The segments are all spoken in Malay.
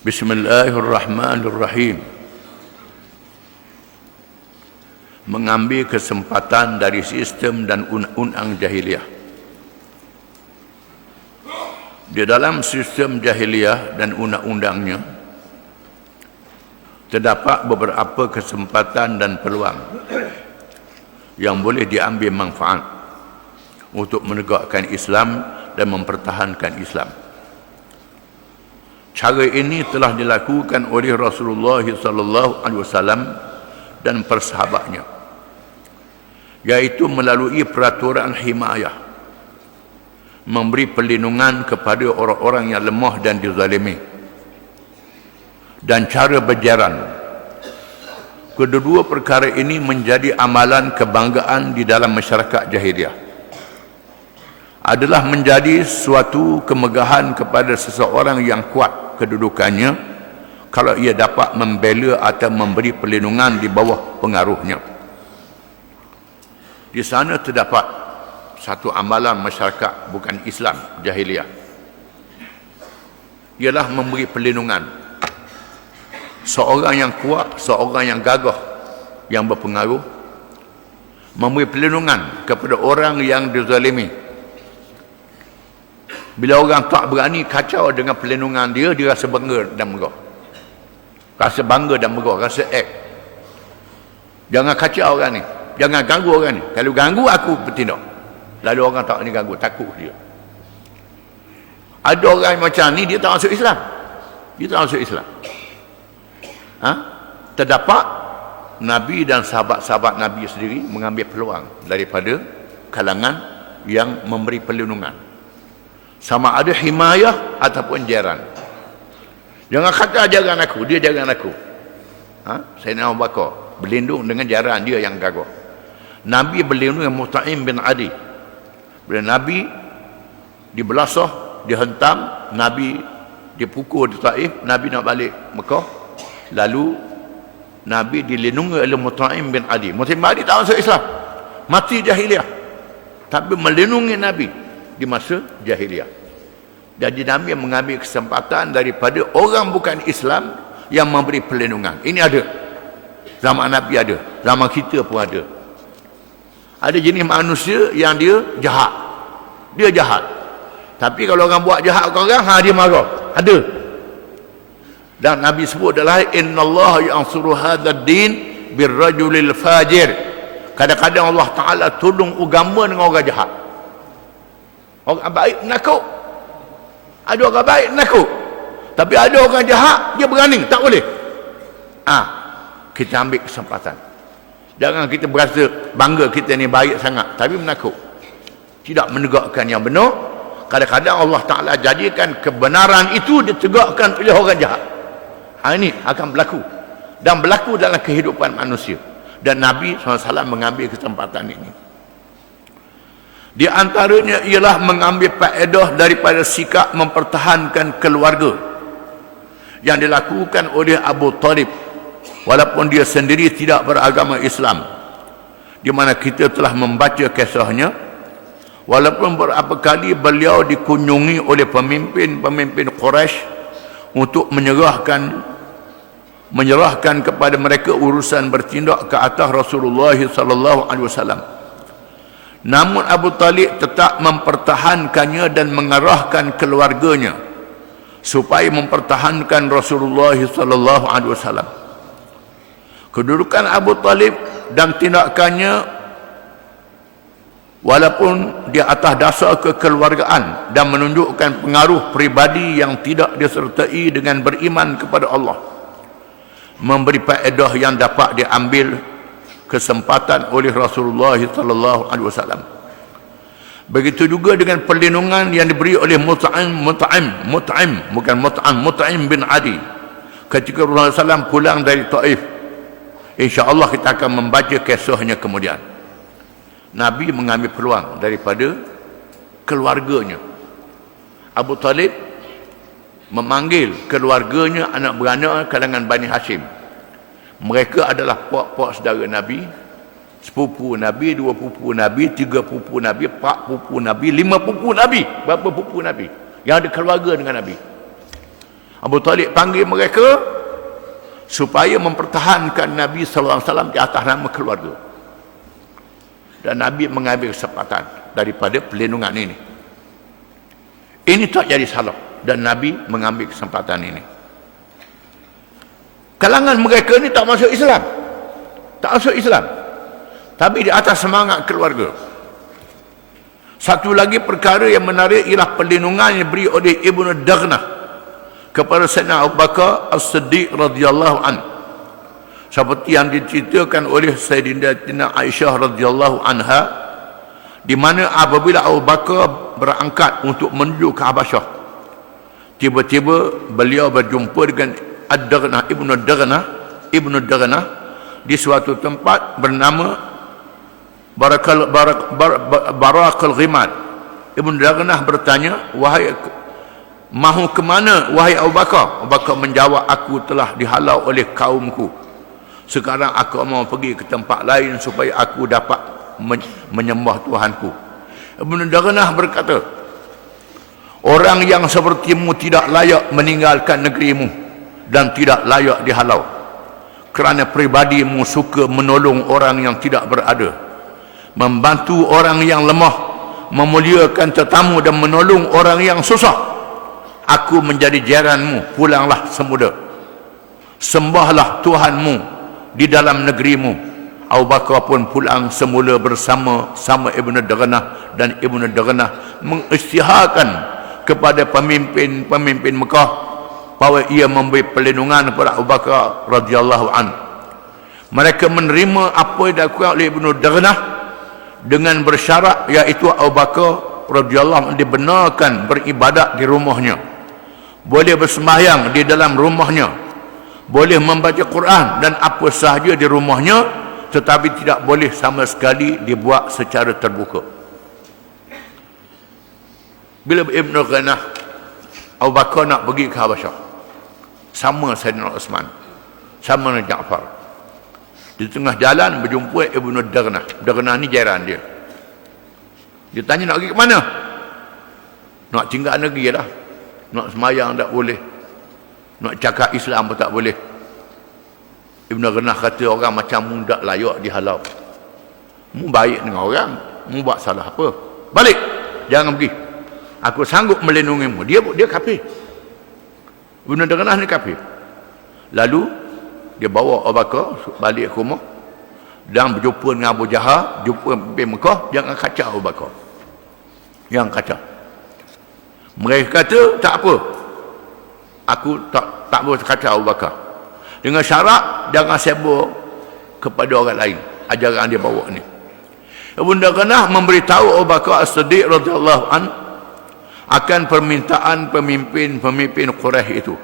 Bismillahirrahmanirrahim. Mengambil kesempatan dari sistem dan undang-undang jahiliah. Di dalam sistem jahiliah dan undang-undangnya terdapat beberapa kesempatan dan peluang yang boleh diambil manfaat untuk menegakkan Islam dan mempertahankan Islam. Cara ini telah dilakukan oleh Rasulullah SAW dan persahabatnya, iaitu melalui peraturan himayah, memberi perlindungan kepada orang-orang yang lemah dan dizalimi, dan cara berjaran. Kedua perkara ini menjadi amalan kebanggaan di dalam masyarakat jahiliah. Adalah menjadi suatu kemegahan kepada seseorang yang kuat kedudukannya kalau ia dapat membela atau memberi perlindungan di bawah pengaruhnya. Di sana terdapat satu amalan masyarakat bukan Islam jahiliah, ialah memberi perlindungan. Seorang yang kuat, seorang yang gagah, yang berpengaruh, memberi perlindungan kepada orang yang dizalimi. Bila orang tak berani kacau dengan perlindungan dia, dia rasa bangga dan megah. Rasa bangga dan megah, rasa jangan kacau orang ni, jangan ganggu orang ni. Kalau ganggu, aku bertindak. Lalu orang tak ni ganggu, takut dia. Ada orang macam ni, dia tak masuk Islam. Dia tak masuk Islam. Terdapat Nabi dan sahabat-sahabat Nabi sendiri mengambil peluang daripada kalangan yang memberi perlindungan, sama ada himayah ataupun jaran. Jangan kata jaran aku, dia jaran aku. Sayyidina Abu Bakar berlindung dengan jaran dia yang gagah. Nabi berlindung dengan Mut'im bin Adi. Bila Nabi dibelasah, dihentam, Nabi dipukul di Taif, Nabi nak balik Mekah, lalu Nabi dilindungi oleh Mut'im bin Adi. Mut'im bin Adi tak masuk Islam, mati jahiliah, tapi melindungi Nabi di masa jahiliah. Jadi Nabi mengambil kesempatan daripada orang bukan Islam yang memberi perlindungan. Ini ada. Zaman Nabi ada, zaman kita pun ada. Ada jenis manusia yang dia jahat. Dia jahat. Tapi kalau orang buat jahat ke orang, dia marah. Ada. Dan Nabi sebut adalah innallaha yansuru hadzal din birrajulil fajir. Kadang-kadang Allah Taala tolong agama dengan orang jahat. Orang baik menakut. Ada orang baik menakut. Tapi ada orang jahat, dia berani, tak boleh. Kita ambil kesempatan. Jangan kita berasa bangga kita ni baik sangat, tapi menakut. Tidak menegakkan yang benar. Kadang-kadang Allah Ta'ala jadikan kebenaran itu ditegakkan oleh orang jahat. Ini akan berlaku. Dan berlaku dalam kehidupan manusia. Dan Nabi SAW mengambil kesempatan ini. Di antaranya ialah mengambil faedah daripada sikap mempertahankan keluarga yang dilakukan oleh Abu Talib, walaupun dia sendiri tidak beragama Islam, di mana kita telah membaca kisahnya. Walaupun berapa kali beliau dikunjungi oleh pemimpin-pemimpin Quraisy untuk menyerahkan kepada mereka urusan bertindak ke atas Rasulullah SAW. Namun Abu Talib tetap mempertahankannya dan mengarahkan keluarganya supaya mempertahankan Rasulullah SAW. Kedudukan Abu Talib dan tindakannya, walaupun di atas dasar kekeluargaan dan menunjukkan pengaruh pribadi yang tidak disertai dengan beriman kepada Allah, memberi faedah yang dapat diambil kesempatan oleh Rasulullah SAW. Begitu juga dengan perlindungan yang diberi oleh Mut'im bin Adi ketika Rasulullah SAW pulang dari Taif. InsyaAllah kita akan membaca kisahnya kemudian. Nabi mengambil peluang daripada keluarganya. Abu Talib memanggil keluarganya, anak beranak kalangan Bani Hashim. Mereka adalah puak-puak saudara Nabi, sepupu Nabi, 2 pupu Nabi, 3 pupu Nabi, 4 pupu Nabi, 5 pupu Nabi. Berapa pupu Nabi yang ada keluarga dengan Nabi? Abu Talib panggil mereka supaya mempertahankan Nabi sallallahu alaihi wasallam di atas nama keluarga. Dan Nabi mengambil kesempatan daripada perlindungan ini. Ini tak jadi salah, dan Nabi mengambil kesempatan ini. Kalangan mereka ni tak masuk Islam. Tak masuk Islam. Tapi di atas semangat keluarga. Satu lagi perkara yang menarik ialah perlindungan yang diberi oleh Ibnu Daghnah kepada Sayyidina Abu Bakar As-Siddiq radhiyallahu an. Seperti yang diceritakan oleh Sayyidatina Aisyah radhiyallahu anha, di mana apabila Abu Bakar berangkat untuk menuju ke Habasyah, tiba-tiba beliau berjumpa dengan Ad-Daghnah, Ibnu Daghnah di suatu tempat bernama Barakal Ghimad. Ibnu Daghnah bertanya, "Wahai, mahu ke mana wahai Abu Bakar?" Abu Bakar menjawab, "Aku telah dihalau oleh kaumku. Sekarang aku mau pergi ke tempat lain supaya aku dapat menyembah Tuhanku." Ibnu Daghnah berkata, "Orang yang sepertimu tidak layak meninggalkan negerimu dan tidak layak dihalau, kerana pribadimu suka menolong orang yang tidak berada, membantu orang yang lemah, memuliakan tetamu dan menolong orang yang susah. Aku menjadi jaranmu, pulanglah semula. Sembahlah Tuhanmu di dalam negerimu." Abu Bakar pun pulang semula bersama Ibnu Daghnah, dan Ibnu Daghnah mengisytiharkan kepada pemimpin Mekah bahawa ia memberi perlindungan kepada Abu Bakar radhiyallahu an. Mereka menerima apa yang dilakukan oleh Ibnu Daghnah dengan bersyarat, iaitu Abu Bakar radhiyallahu an dibenarkan beribadat di rumahnya, boleh bersembahyang di dalam rumahnya, boleh membaca Quran dan apa sahaja di rumahnya, tetapi tidak boleh sama sekali dibuat secara terbuka. Bila Ibnu Daghnah, Abu Bakar nak pergi ke Habasyah, sama Sayyidina Uthman, sama dengan Ja'far. Di tengah jalan berjumpa Ibnu Daghnah. Daghnah ni jiran dia. Dia tanya, nak pergi ke mana? Nak tinggal negeri lah. Nak semayang tak boleh. Nak cakap Islam pun tak boleh. Ibnu Daghnah kata, orang macam mu tak layak dihalau. Mu baik dengan orang, mu buat salah apa? Balik, jangan pergi. Aku sanggup melindungimu. Dia kafir. Ibnu Daghnah ni kafir. Lalu dia bawa Abu Bakar balik ke rumah dan berjumpa dengan Abu Jahal, jumpa pemimpin Mekah. Jangan kacau Abu Bakar. Jangan kacau. Mereka kata, tak apa, aku tak boleh kacau Abu Bakar, dengan syarat jangan sebar kepada orang lain ajaran dia bawa ni. Ibnu Daghnah memberitahu Abu Bakar As-Siddiq radhiyallahu an akan permintaan pemimpin Quraisy itu.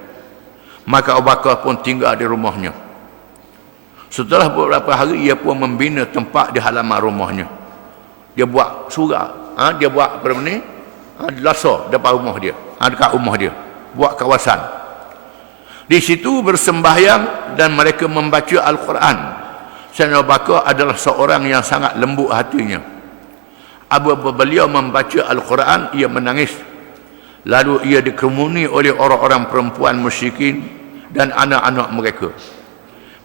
Maka Abu Bakar pun tinggal di rumahnya. Setelah beberapa hari, ia pun membina tempat di halaman rumahnya. Dia buat surau, dia buat apa ni, lasar depan rumah dia, dekat rumah dia, buat kawasan. Di situ bersembahyang dan mereka membaca Al-Quran. Sayyidina Abu Bakar adalah seorang yang sangat lembut hatinya. Apabila beliau membaca Al-Quran, ia menangis. Lalu ia dikerumuni oleh orang-orang perempuan musyrikin dan anak-anak mereka.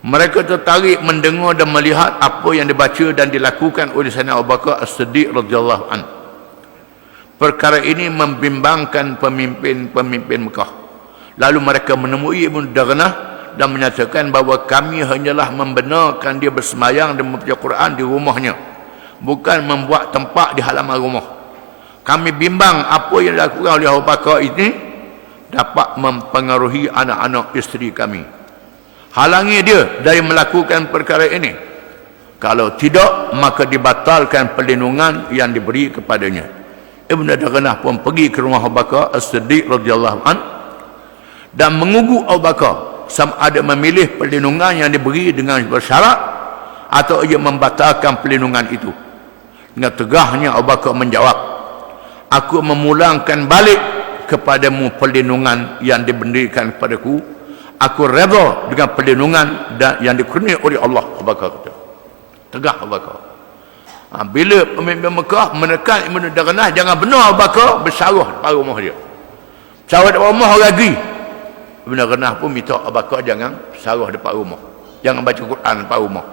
Mereka tertarik mendengar dan melihat apa yang dibaca dan dilakukan oleh Sayyidina Abu Bakar As-Siddiq radhiyallahu an. Perkara ini membimbangkan pemimpin Mekah. Lalu mereka menemui Ibnu Daghnah dan menyatakan bahawa kami hanyalah membenarkan dia bersemayang dan membaca Quran di rumahnya, bukan membuat tempat di halaman rumah. Kami bimbang apa yang dilakukan oleh Abu Bakar ini dapat mempengaruhi anak-anak isteri kami. Halangi dia dari melakukan perkara ini. Kalau tidak, maka dibatalkan perlindungan yang diberi kepadanya. Ibnu Daghnah pun pergi ke rumah Abu Bakar As-Siddiq radhiyallahu an dan mengugu Abu Bakar sama ada memilih perlindungan yang diberi dengan bersyarat atau ia membatalkan perlindungan itu. Dengan tegahnya Abu Bakar menjawab, "Aku memulangkan balik kepadamu perlindungan yang diberikan kepadaku. Aku redha dengan perlindungan yang dikurniai oleh Allah." Abu Bakar kata. Tegah Abu Bakar. Bila pemimpin Mekah menekan Ibnu Daghnah, jangan benar Abu Bakar bersyarah depan rumah dia. Syarah depan rumah orang pergi. Ibn Ghanah pun minta abakar jangan sarah depan rumah, jangan baca Quran depan rumah,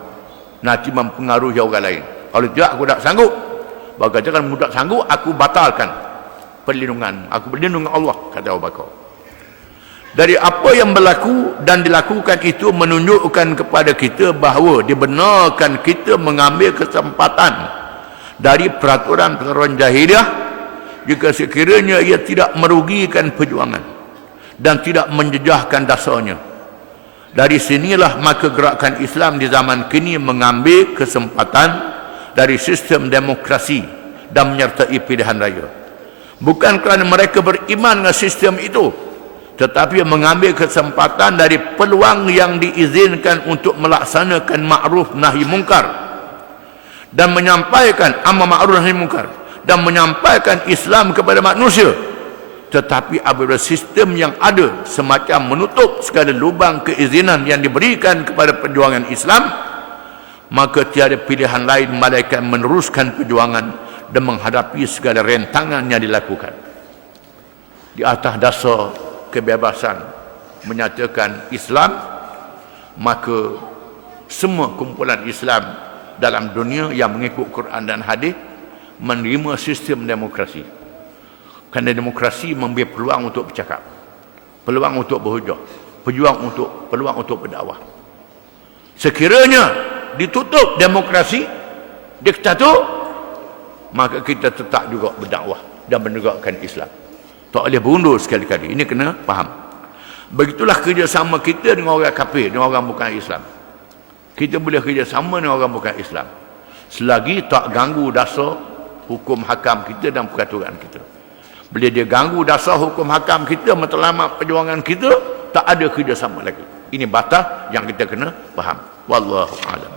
nanti mempengaruhi orang lain. Kalau tidak aku tak sanggup. Bapa katakan mudah sanggup, aku batalkan perlindungan, aku berlindung dengan Allah, kata Abu Bakar. Dari apa yang berlaku dan dilakukan itu menunjukkan kepada kita bahawa dibenarkan kita mengambil kesempatan dari peraturan-peraturan jahiliah jika sekiranya ia tidak merugikan perjuangan dan tidak menjejahkan dasarnya. Dari sinilah maka gerakan Islam di zaman kini mengambil kesempatan dari sistem demokrasi dan menyertai pilihan raya. Bukan kerana mereka beriman dengan sistem itu, tetapi mengambil kesempatan dari peluang yang diizinkan untuk melaksanakan ma'ruf nahi mungkar dan menyampaikan amar ma'ruf nahi mungkar dan menyampaikan Islam kepada manusia. Tetapi apabila sistem yang ada semacam menutup segala lubang keizinan yang diberikan kepada perjuangan Islam, maka tiada pilihan lain melainkan meneruskan perjuangan dan menghadapi segala rentangan yang dilakukan. Di atas dasar kebebasan menyatakan Islam, maka semua kumpulan Islam dalam dunia yang mengikut Quran dan hadis menerima sistem demokrasi. Kerana demokrasi memberi peluang untuk bercakap, peluang untuk berhujah, peluang untuk berdakwah. Sekiranya ditutup demokrasi, diktator, maka kita tetap juga berdakwah dan menegakkan Islam. Tak boleh berundur sekali-kali. Ini kena faham. Begitulah kerjasama kita dengan orang kafir, dengan orang bukan Islam. Kita boleh kerjasama dengan orang bukan Islam selagi tak ganggu dasar hukum hakam kita dan peraturan kita. Bila dia ganggu dasar hukum hakam kita, matlamat perjuangan kita, tak ada kerjasama lagi. Ini batas yang kita kena faham. Wallahu a'lam.